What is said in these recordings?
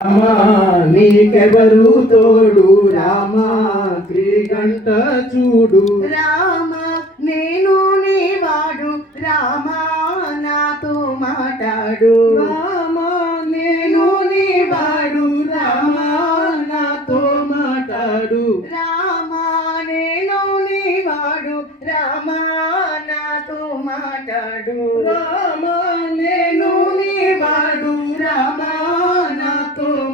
రామా నీకెవరు తోడు రామా శ్రీగంట చూడు రామా నేను నీ వాడు రామా నాతో మాట్లాడు రామా నేను నీ వాడు రామా నాతో మాట్లాడు రామా నేను నీ వాడు రామా నాతో మాట్లాడు రామా నేను నీ వాడు రామా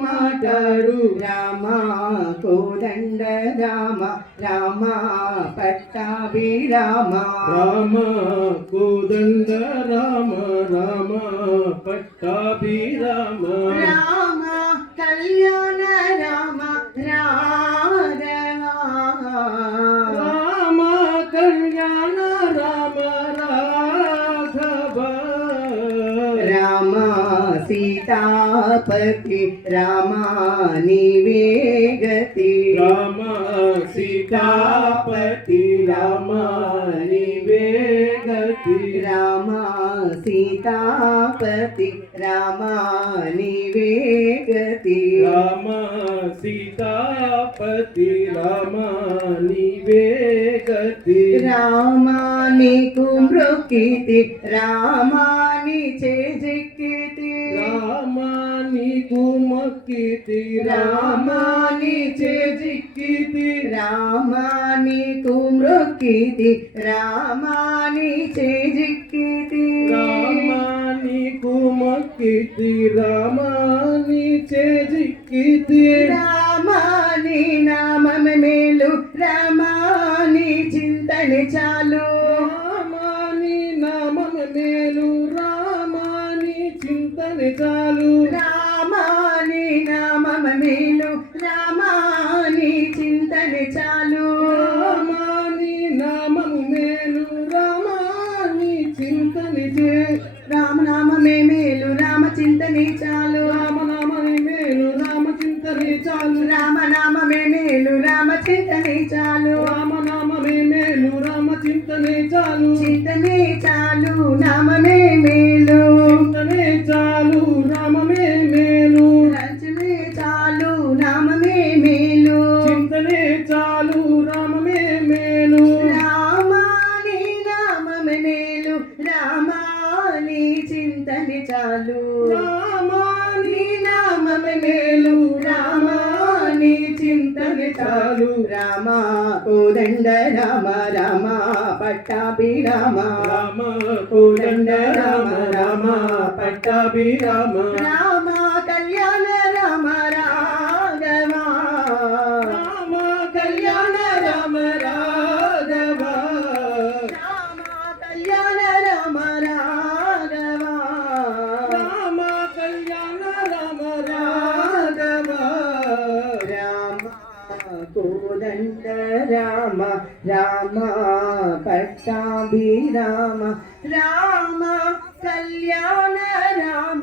మాట్లాడు రామా కోదండ రామ రామా పట్టాభి రామ రామ కోదండ రామ రామ పట్టాభి రామ రామ కళ్యాణ రామ రామ కళ్యాణ రామ రాఘవ రామ సీతాపతి రామా నీవే గతి రామ సీతాపతి రామ నీవే గతి రామ సీతాపతి రామా నీవే గతి రామ సీతాపతి రామ నీవే గతి రామా నీకు మృక్కితి రామా నీ చేజిక్కితి రామా నీకు మొక్కితి రామా నీ చేజిక్కితి రామా నీకు మృక్కితి రామా నీ చేజిక్కితి రామా నీకు మొక్కితి రామా నీ చేజిక్కితి రామా నీ నామమ మేలు రామా నీ చింతని చాలు రామా నీ నామమ మేలు రామా నీ చింతని చాలు రామా నీ నామమ మేలు రామా నీ చింతని చాలు రామా నీ నామము మేలు రామా నీ చింతని చే రామనామమే మేలు రామ చింతని చాలు రామనామమే మేలు రామ చింతని చాలు రామనామమే మేలు రామ చింతని చాలు రామనామమే మేలు రామ చింతని చాలు చింతనే చాలు నామమే మేలు చింతనే చాలు రామమే మేలు రచనే చాలు నామమే మేలు చింతనే చాలు రామమే మేలు రామాని నామమే మేలు రామాని చింతని చాలు రామాని నామమే మేలు రామాని చింతని చాలు రామ కోదండ రామ రామ పట్టాభి రామ రామ కోదండ రామ రామ పట్టాభి రామ రామ కళ్యాణ రామ రాఘవ రామ కళ్యాణ రామ రాఘవ రామ కళ్యాణ రామ రాఘవ రామ కళ్యాణ రామ రాఘవ రామ కోదండ రామ రామ పట్టాభి రామ రామ కళ్యాణ రామ